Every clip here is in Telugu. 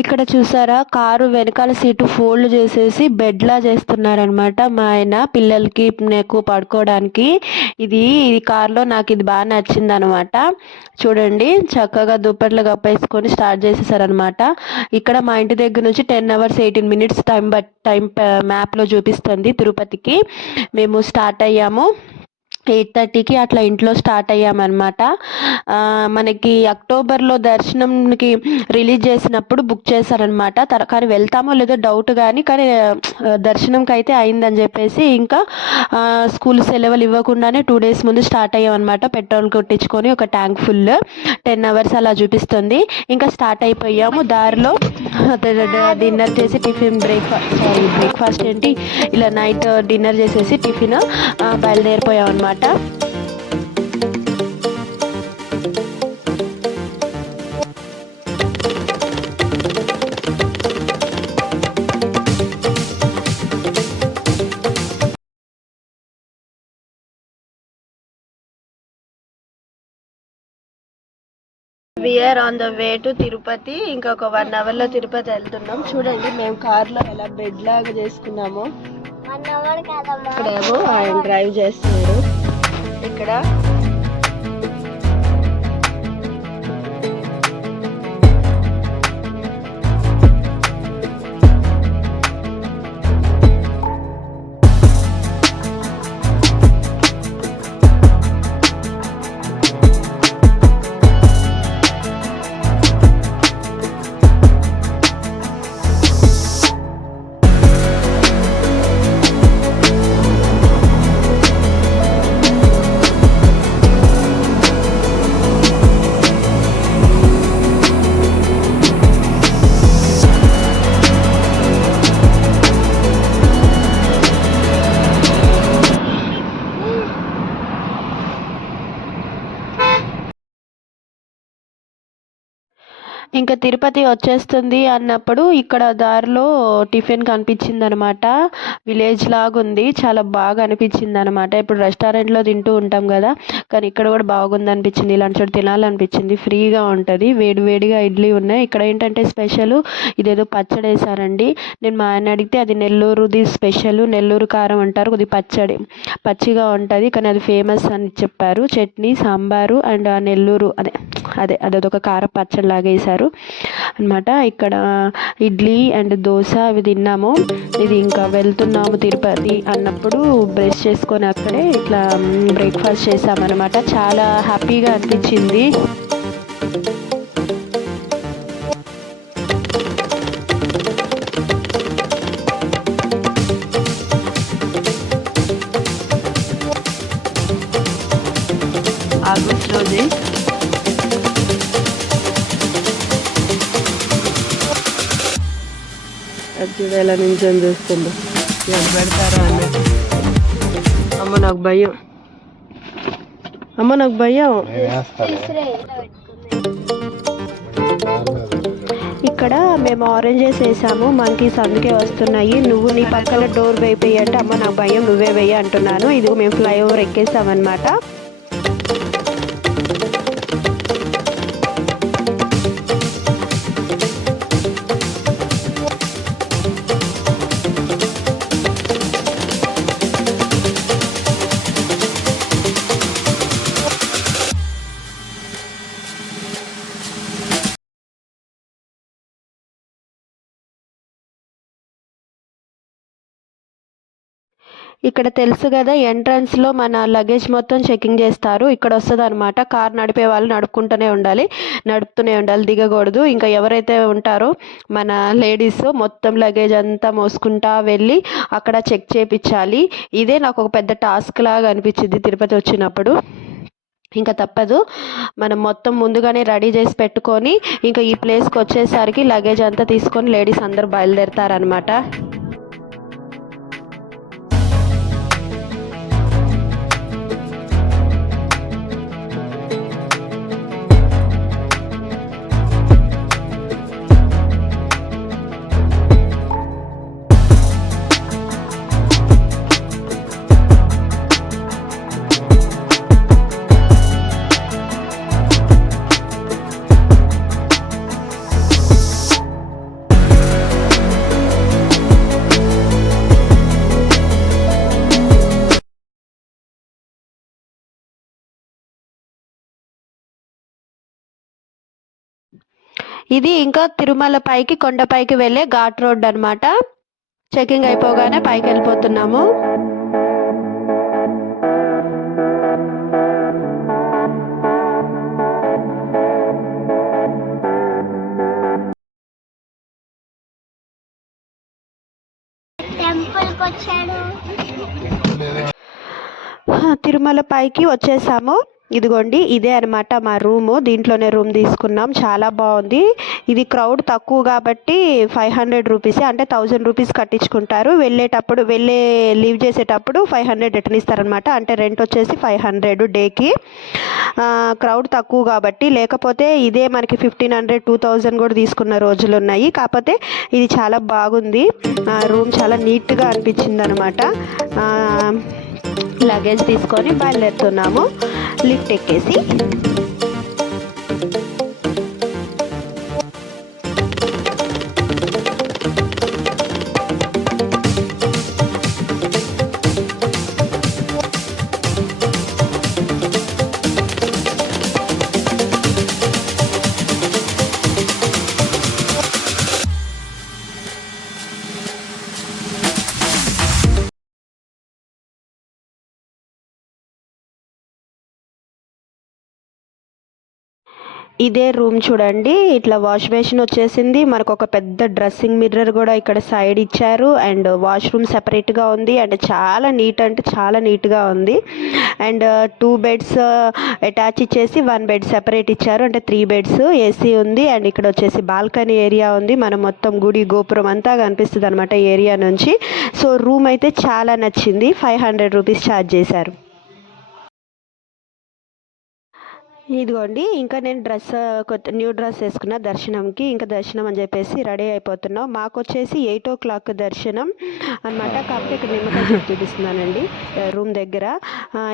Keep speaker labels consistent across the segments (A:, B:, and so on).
A: ఇక్కడ చూసారా? కారు వెనకాల సీటు ఫోల్డ్ చేసేసి బెడ్ లా చేస్తున్నారనమాట మా ఆయన పిల్లలకి నాకు పడుకోవడానికి. ఇది ఇది కార్లో నాకు ఇది బాగా నచ్చింది అనమాట చూడండి చక్కగా దుప్పట్లు కప్పేసుకొని స్టార్ట్ చేసేసారనమాట ఇక్కడ మా ఇంటి దగ్గర నుంచి ten hours eighteen minutes time but time మ్యాప్లో చూపిస్తుంది తిరుపతికి. మేము స్టార్ట్ అయ్యాము. ఎయిట్ థర్టీకి అట్లా ఇంట్లో స్టార్ట్ అయ్యామన్నమాట. మనకి అక్టోబర్లో దర్శనంకి రిలీజ్ చేసినప్పుడు బుక్ చేశారనమాట తర కానీ వెళ్తామో లేదో డౌట్ కానీ కానీ దర్శనంకి అయితే అయిందని చెప్పేసి ఇంకా స్కూల్ సెలవులు ఇవ్వకుండానే టూ డేస్ ముందు స్టార్ట్ అయ్యామన్నమాట. పెట్రోల్ కొట్టించుకొని ఒక ట్యాంక్ ఫుల్ టెన్ అవర్స్ అలా చూపిస్తుంది. ఇంకా స్టార్ట్ అయిపోయాము దారిలో. డిన్నర్ చేసి టిఫిన్ బ్రేక్ఫాస్ట్ సారీ బ్రేక్ఫాస్ట్ ఏంటి? ఇలా నైట్ డిన్నర్ చేసేసి టిఫిన్ బయలుదేరిపోయాం అనమాట we're on the way to Tirupati ఇంకొక వన్ అవర్లో తిరుపతి వెళ్తున్నాం. చూడండి మేము కార్లో ఎలా బెడ్ లాగా చేసుకున్నాము. ఇక్కడేమో ఆయన డ్రైవ్ చేస్తున్నాడు. ఇక్కడ ఇంకా తిరుపతి వచ్చేస్తుంది అన్నప్పుడు ఇక్కడ దారిలో టిఫిన్ కనిపించింది అనమాట విలేజ్ లాగా ఉంది చాలా బాగా అనిపించింది అనమాట ఇప్పుడు రెస్టారెంట్లో తింటూ ఉంటాం కదా కానీ ఇక్కడ కూడా బాగుంది అనిపించింది ఇలాంటి చోటు తినాలనిపించింది. ఫ్రీగా ఉంటుంది వేడి వేడిగా ఇడ్లీ ఉన్నాయి. ఇక్కడ ఏంటంటే స్పెషల్ ఇదేదో పచ్చడి వేసారండి నేను మా ఆయన అడిగితే అది నెల్లూరుది స్పెషల్ నెల్లూరు కారం అంటారు కొద్ది పచ్చడి పచ్చిగా ఉంటుంది కానీ అది ఫేమస్ అని చెప్పారు. చట్నీ సాంబారు అండ్ నెల్లూరు అదే అదే అదొక కార పచ్చడి లాగా వేసారు అనమాట ఇక్కడ ఇడ్లీ అండ్ దోశ అవి తిన్నాము. ఇది ఇంకా వెళ్తున్నాము తిరుపతి అన్నప్పుడు బ్రష్ చేసుకొని అక్కడే ఇట్లా బ్రేక్ఫాస్ట్ చేసామన్నమాట. చాలా హ్యాపీగా అనిపించింది. చూడ ఎలా నించొని చూస్తుంది ఎవరు పెడతారా అన్నట్టు. అమ్మ నాకు భయం. అమ్మ నాకు భయం. ఇక్కడ మేము ఆరెంజెస్ వేసాము మంకీస్ అందుకే వస్తున్నాయి. నువ్వు నీ పక్కన డోర్ వేయిపోయి అంటే అమ్మ నాకు భయం నువ్వే వేయి అంటున్నాను. ఇది మేము ఫ్లైఓవర్ ఎక్కేసామన్నమాట. ఇక్కడ తెలుసు కదా ఎంట్రన్స్లో మన లగేజ్ మొత్తం చెకింగ్ చేస్తారు. ఇక్కడ వస్తుంది అనమాట కార్ నడిపే వాళ్ళు నడుపుకుంటూనే ఉండాలి. నడుపుతూనే ఉండాలి దిగకూడదు. ఇంకా ఎవరైతే ఉంటారో మన లేడీస్ మొత్తం లగేజ్ అంతా మోసుకుంటా వెళ్ళి అక్కడ చెక్ చేపించాలి ఇదే నాకు ఒక పెద్ద టాస్క్ లాగా అనిపించింది తిరుపతి వచ్చినప్పుడు. ఇంకా తప్పదు. మనం మొత్తం ముందుగానే రెడీ చేసి పెట్టుకొని ఇంకా ఈ ప్లేస్కి వచ్చేసరికి లగేజ్ అంతా తీసుకొని లేడీస్ అందరు బయలుదేరుతారనమాట ఇది ఇంకా తిరుమల పైకి కొండపైకి వెళ్ళే ఘాట్ రోడ్ అన్నమాట. చెకింగ్ అయిపోగానే పైకి వెళ్ళిపోతున్నాము. తిరుమల పైకి వచ్చేసాము. ఇదిగోండి ఇదే అనమాట మా రూము. దీంట్లోనే రూమ్ తీసుకున్నాం. చాలా బాగుంది. ఇది క్రౌడ్ తక్కువ కాబట్టి ఫైవ్ హండ్రెడ్ రూపీస్ అంటే థౌజండ్ రూపీస్ కట్టించుకుంటారు. వెళ్ళేటప్పుడు వెళ్ళే లీవ్ చేసేటప్పుడు ఫైవ్ హండ్రెడ్ రిటర్న్ ఇస్తారనమాట అంటే రెంట్ వచ్చేసి ఫైవ్ హండ్రెడ్ డేకి. క్రౌడ్ తక్కువ కాబట్టి లేకపోతే ఇదే మనకి ఫిఫ్టీన్ హండ్రెడ్ టూ థౌజండ్ కూడా తీసుకున్న రోజులు ఉన్నాయి. కాకపోతే ఇది చాలా బాగుంది. రూమ్ చాలా నీట్గా అనిపించింది అనమాట లగేజ్ తీసుకొని బయలుదేరుతున్నాము. లిఫ్ట్ ఎక్కేసి. ఇదే రూమ్ చూడండి. ఇట్లా వాష్ బేసిన్ వచ్చేసింది. మనకు ఒక పెద్ద డ్రెస్సింగ్ మిర్రర్ కూడా ఇక్కడ సైడ్ ఇచ్చారు. అండ్ వాష్రూమ్ సెపరేట్గా ఉంది. అండ్ చాలా నీట్ అంటే చాలా నీట్గా ఉంది. అండ్ టూ బెడ్స్ అటాచ్ ఇచ్చేసి వన్ బెడ్ సెపరేట్ ఇచ్చారు. అంటే త్రీ బెడ్స్ ఏసీ ఉంది. అండ్ ఇక్కడ వచ్చేసి బాల్కనీ ఏరియా ఉంది. మనం మొత్తం గుడి గోపురం అంతా కనిపిస్తుంది అనమాట ఏరియా నుంచి. సో రూమ్ అయితే చాలా నచ్చింది. ఫైవ్ హండ్రెడ్ రూపీస్ ఛార్జ్ చేశారు. ఇదిగోండి ఇంకా నేను డ్రెస్ కొత్త న్యూ డ్రెస్ వేసుకున్న దర్శనంకి ఇంకా దర్శనం అని చెప్పేసి రెడీ అయిపోతున్నాం. మాకు వచ్చేసి ఎయిట్ ఓ క్లాక్ దర్శనం అనమాట కాబట్టి ఇక్కడ నిమ్మకాయ చూపిస్తున్నానండి రూమ్ దగ్గర.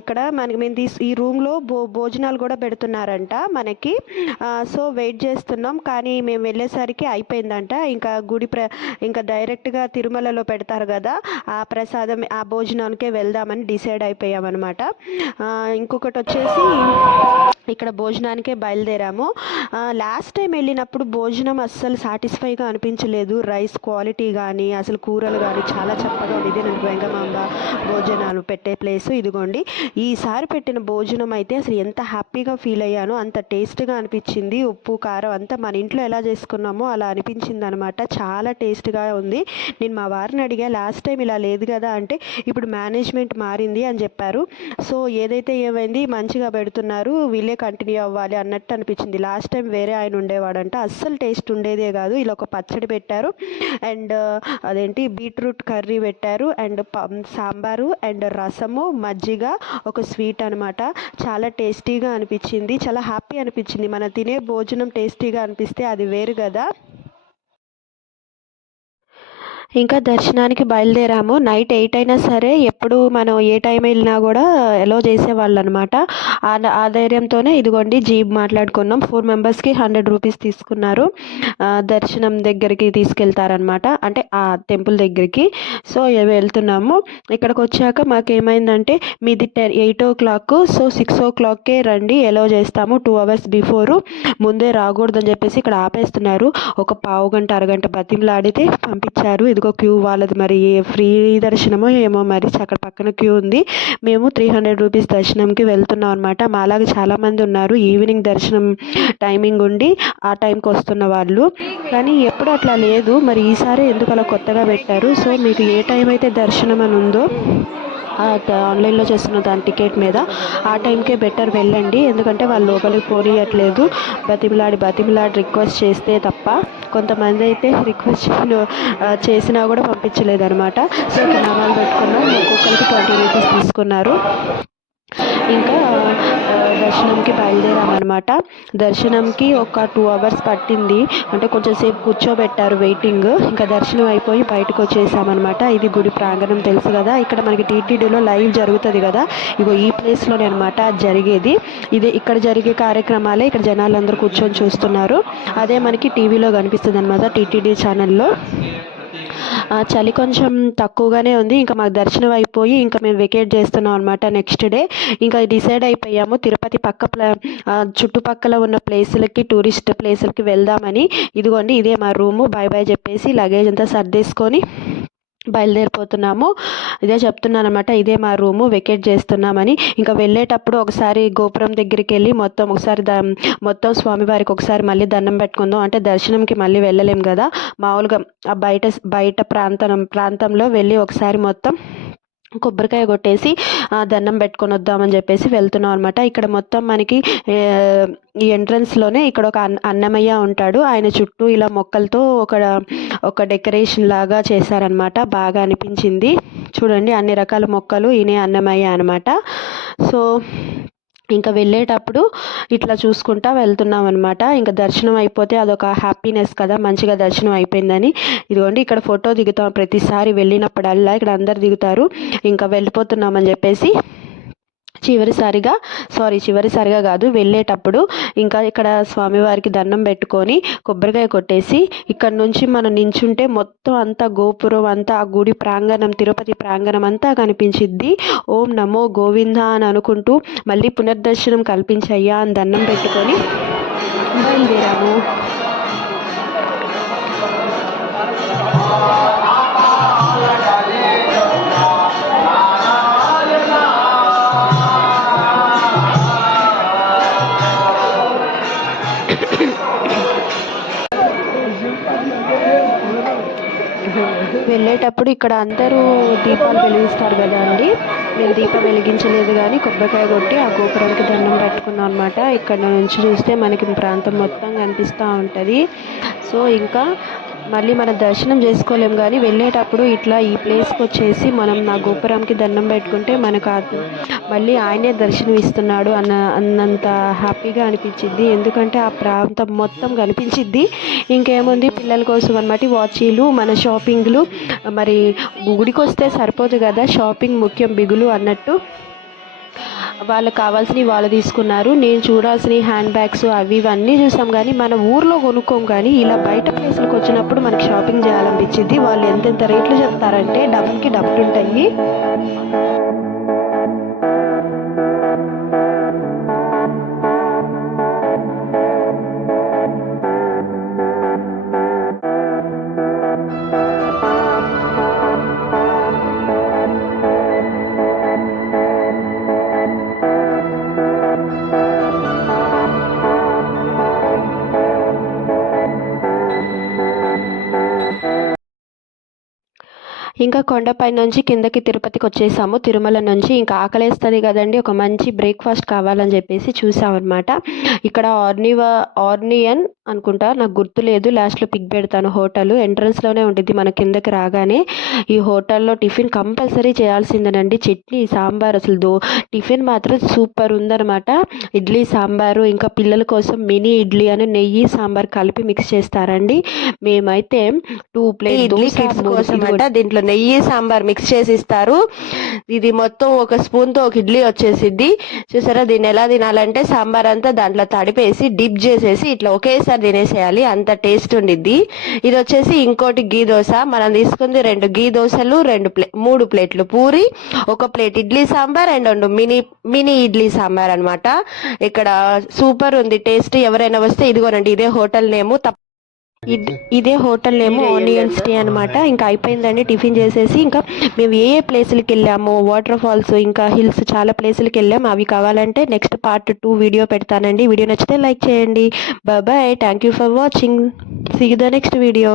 A: ఇక్కడ మనకి మేము తీసు ఈ రూమ్లో భో భోజనాలు కూడా పెడుతున్నారంట మనకి. సో వెయిట్ చేస్తున్నాం కానీ మేము వెళ్ళేసరికి అయిపోయిందంట. ఇంకా గుడి ప్ర ఇంకా డైరెక్ట్గా తిరుమలలో పెడతారు కదా ఆ ప్రసాదం ఆ భోజనానికే వెళ్దామని డిసైడ్ అయిపోయామన్నమాట. ఇంకొకటి వచ్చేసి ఇక్కడ భోజనానికే బయలుదేరాము. లాస్ట్ టైం వెళ్ళినప్పుడు భోజనం అస్సలు సాటిస్ఫైగా అనిపించలేదు. రైస్ క్వాలిటీ కానీ అసలు కూరలు కానీ చాలా చప్పగా ఉంది నాకు వెంగమాంబ భోజనాలు పెట్టే ప్లేస్ ఇదిగోండి. ఈసారి పెట్టిన భోజనం అయితే అసలు ఎంత హ్యాపీగా ఫీల్ అయ్యానో అంత టేస్ట్గా అనిపించింది. ఉప్పు కారం అంతా మన ఇంట్లో ఎలా చేసుకున్నామో అలా అనిపించింది అనమాట చాలా టేస్ట్గా ఉంది. నేను మా వారిని అడిగా లాస్ట్ టైం ఇలా లేదు కదా అంటే ఇప్పుడు మేనేజ్మెంట్ మారింది అని చెప్పారు. సో ఏదైతే ఏమైంది మంచిగా పెడుతున్నారు. వీళ్ళే కంటిన్యూ అవ్వాలి అన్నట్టు అనిపించింది. లాస్ట్ టైం వేరే ఆయన ఉండేవాడంట. అస్సలు టేస్ట్ ఉండేదే కాదు. ఇలా ఒక పచ్చడి పెట్టారు. అండ్ అదేంటి? బీట్రూట్ కర్రీ పెట్టారు. అండ్ సాంబారు అండ్ రసము మజ్జిగ ఒక స్వీట్ అనమాట చాలా టేస్టీగా అనిపించింది. చాలా హ్యాపీ అనిపించింది. మనం తినే భోజనం టేస్టీగా అనిపిస్తే అది వేరు కదా. ఇంకా దర్శనానికి బయలుదేరాము. నైట్ ఎయిట్ అయినా సరే ఎప్పుడు మనం ఏ టైం వెళ్ళినా కూడా ఎలో చేసేవాళ్ళు అనమాట ఆ ధైర్యంతోనే ఇదిగోండి జీప్ మాట్లాడుకున్నాం. ఫోర్ మెంబర్స్కి హండ్రెడ్ రూపీస్ తీసుకున్నారు. దర్శనం దగ్గరికి తీసుకెళ్తారనమాట. అంటే ఆ టెంపుల్ దగ్గరికి. సో వెళ్తున్నాము. ఇక్కడికి వచ్చాక మాకు ఏమైందంటే మీది ten eight o'clock. So six ఓ క్లాక్కే రండి. ఎలో చేస్తాము టూ అవర్స్ బిఫోరు ముందే రాకూడదని చెప్పేసి ఇక్కడ ఆపేస్తున్నారు. ఒక పావు గంట అరగంట బతిమలాడితే పంపించారు. ఇదిగో క్యూ వాళ్ళది మరి ఫ్రీ దర్శనమో ఏమో మరి అక్కడ పక్కన క్యూ ఉంది. మేము త్రీ హండ్రెడ్ రూపీస్ దర్శనంకి వెళ్తున్నాం అనమాట మాలాగా చాలామంది ఉన్నారు. ఈవినింగ్ దర్శనం టైమింగ్ ఉండి ఆ టైంకి వస్తున్న వాళ్ళు. కానీ ఎప్పుడు అట్లా లేదు. మరి ఈసారి ఎందుకు అలా కొత్తగా పెట్టారు? సో మీకు ఏ టైం అయితే దర్శనం అని ఉందో ఆన్లైన్లో చేస్తున్న దాని టికెట్ మీద ఆ టైంకే బెటర్ వెళ్ళండి. ఎందుకంటే వాళ్ళు లోపలికి పోనీయట్లేదు. బతిమిలాడి బతిమిలాడి రిక్వెస్ట్ చేస్తే తప్ప కొంతమంది అయితే రిక్వెస్ట్ చేసినా కూడా పంపించలేదు అనమాట సో నామాలు పెట్టుకున్నాం ఒక్కొక్కరికి ట్వంటీ రూపీస్ తీసుకున్నారు. ఇంకా దర్శనంకి బయలుదేరామన్నమాట. దర్శనంకి ఒక టూ అవర్స్ పట్టింది. అంటే కొంచెం సేపు కూర్చోబెట్టారు వెయిటింగ్ ఇంకా దర్శనం అయిపోయి బయటకు వచ్చేసామన్నమాట. ఇది గుడి ప్రాంగణం తెలుసు కదా. ఇక్కడ మనకి టీటీడీలో లైవ్ జరుగుతుంది కదా. ఇగో ఈ ప్లేస్లోనే అనమాట అది జరిగేది. ఇదే ఇక్కడ జరిగే కార్యక్రమాలే ఇక్కడ జనాలందరూ కూర్చొని చూస్తున్నారు. అదే మనకి టీవీలో కనిపిస్తుంది అనమాట టీటీడీ ఛానల్లో చలి కొంచెం తక్కువగానే ఉంది. ఇంకా మాకు దర్శనం అయిపోయి ఇంకా మేము వెకేట్ చేస్తున్నాం అనమాట నెక్స్ట్ డే. ఇంకా డిసైడ్ అయిపోయాము తిరుపతి పక్క చుట్టుపక్కల ఉన్న ప్లేసులకి టూరిస్ట్ ప్లేసులకి వెళ్దామని. ఇదిగోండి ఇదే మా రూము. బాయ్ బాయ్ చెప్పేసి లగేజ్ అంతా సర్దేసుకొని బయలుదేరిపోతున్నాము. ఇదే చెప్తున్నాను అనమాట ఇదే మా రూము వెకేట్ చేస్తున్నామని. ఇంకా వెళ్ళేటప్పుడు ఒకసారి గోపురం దగ్గరికి వెళ్ళి మొత్తం ఒకసారి ద మొత్తం స్వామివారికి ఒకసారి మళ్ళీ దండం పెట్టుకుందాం. అంటే దర్శనంకి మళ్ళీ వెళ్ళలేం కదా. మామూలుగా ఆ బయట బయట ప్రాంతం ప్రాంతంలో వెళ్ళి ఒకసారి మొత్తం కొబ్బరికాయ కొట్టేసి దండం పెట్టుకొని వద్దామని చెప్పేసి వెళ్తున్నాం అనమాట ఇక్కడ మొత్తం మనకి ఎంట్రన్స్లోనే ఇక్కడ ఒక అన్న అన్నమయ్య ఉంటాడు. ఆయన చుట్టూ ఇలా మొక్కలతో ఒక ఒక డెకరేషన్ లాగా చేశారనమాట బాగా అనిపించింది. చూడండి అన్ని రకాల మొక్కలు ఈయన అన్నమయ్య అనమాట సో ఇంకా వెళ్ళేటప్పుడు ఇట్లా చూసుకుంటా వెళ్తున్నాం అనమాట ఇంకా దర్శనం అయిపోతే అదొక హ్యాపీనెస్ కదా మంచిగా దర్శనం అయిపోయిందని. ఇదిగోండి ఇక్కడ ఫోటో దిగుతాం. ప్రతిసారి వెళ్ళినప్పుడల్లా ఇక్కడ అందరు దిగుతారు. ఇంకా వెళ్ళిపోతున్నామని చెప్పేసి చివరిసారిగా సారీ చివరిసారిగా కాదు వెళ్ళేటప్పుడు ఇంకా ఇక్కడ స్వామివారికి దండం పెట్టుకొని కొబ్బరికాయ కొట్టేసి ఇక్కడ నుంచి మనం నించుంటే మొత్తం అంతా గోపురం అంతా ఆ గుడి ప్రాంగణం తిరుపతి ప్రాంగణం అంతా కనిపించిద్ది. ఓం నమో గోవింద అని అనుకుంటూ మళ్ళీ పునర్దర్శనం కల్పించయ్యా అని దండం పెట్టుకొని బయలుదేరాము. ఇప్పుడు ఇక్కడ అందరూ దీపాలు వెలిగిస్తారు కదా అండి. మేము దీపం వెలిగించలేదు కానీ కొబ్బరికాయ కొట్టి ఆ గోపురానికి దండం పెట్టుకున్నాం అనమాట ఇక్కడ నుంచి చూస్తే మనకి ప్రాంతం మొత్తం కనిపిస్తూ ఉంటుంది. సో ఇంకా మళ్ళీ మనం దర్శనం చేసుకోలేం కానీ వెళ్ళేటప్పుడు ఇట్లా ఈ ప్లేస్కి వచ్చేసి మనం నా గోపురంకి దండం పెట్టుకుంటే మనకు ఆ- మళ్ళీ ఆయనే దర్శనం ఇస్తున్నాడు అన్న అన్నంత హ్యాపీగా అనిపించింది ఎందుకంటే ఆ ప్రాంతం మొత్తం కనిపించిద్ది. ఇంకేముంది? పిల్లల కోసం అనమాట వాచీలు మన షాపింగ్లు మరి గుడికి వస్తే సరిపోదు కదా? షాపింగ్ ముఖ్యం బిగులు అన్నట్టు. వాళ్ళకి కావాల్సినవి వాళ్ళు తీసుకున్నారు. నేను చూడాల్సిన హ్యాండ్ బ్యాగ్స్ అవి ఇవన్నీ చూసాం కానీ మన ఊర్లో కొనుక్కోం కానీ ఇలా బయట ప్లేస్లకు వచ్చినప్పుడు మనకి షాపింగ్ చేయాలనిపించింది. వాళ్ళు ఎంతెంత రేట్లు చెప్తారంటే డబ్బుకి డబ్బులు ఉంటాయి. ఇంకా కొండపై నుంచి కిందకి తిరుపతికి వచ్చేసాము. తిరుమల నుంచి ఇంకా ఆకలేస్తుంది కదండి. ఒక మంచి బ్రేక్ఫాస్ట్ కావాలని చెప్పేసి చూసామన్నమాట. ఇక్కడ ఆర్నివా ఆర్నియన్ అనుకుంటా. నాకు గుర్తులేదు లాస్ట్లో పిక్ పెడతాను. హోటల్ ఎంట్రన్స్లోనే ఉంటుంది మన కిందకి రాగానే. ఈ హోటల్లో టిఫిన్ కంపల్సరీ చేయాల్సిందేనండి. చట్నీ సాంబార్ అసలు దో టిఫిన్ మాత్రం సూపర్ ఉందన్నమాట. ఇడ్లీ సాంబారు ఇంకా పిల్లల కోసం మినీ ఇడ్లీ అని నెయ్యి సాంబార్ కలిపి మిక్స్ చేస్తారండి. మేమైతే టూ ప్లేట్
B: ఇడ్లీ కోసం దీంట్లో నెయ్యి సాంబార్ మిక్స్ చేసి ఇస్తారు ఇది మొత్తం ఒక స్పూన్తో ఒక ఇడ్లీ వచ్చేసిద్ది. చూసారా? దీన్ని ఎలా తినాలంటే సాంబార్ అంతా దాంట్లో తడిపేసి డిప్ చేసేసి ఇట్లా ఒకేసారి తినేసేయాలి. అంత టేస్ట్ ఉండిద్ది. ఇది వచ్చేసి ఇంకోటి గీ దోశ. మనం తీసుకుంది రెండు గీ దోశలు రెండు ప్లే మూడు ప్లేట్లు పూరి ఒక ప్లేట్ ఇడ్లీ సాంబార్ అండ్ రెండు మినీ మినీ ఇడ్లీ సాంబార్ అనమాట ఇక్కడ సూపర్ ఉంది టేస్ట్ ఎవరైనా వస్తే ఇదిగోనండి ఇదే హోటల్ నేము. తప్ప
A: ఇద్- ఇదే హోటల్ ఏమో ఆనియన్ స్టే అనమాట ఇంకా అయిపోయిందండి టిఫిన్ చేసేసి. ఇంకా మేము ఏ ఏ ప్లేసులకి వెళ్ళాము వాటర్ ఫాల్స్ ఇంకా హిల్స్ చాలా ప్లేసులకి వెళ్ళాము అవి కావాలంటే నెక్స్ట్ పార్ట్ టూ వీడియో పెడతానండి. వీడియో నచ్చితే లైక్ చేయండి. Bye thank you for watching see the next video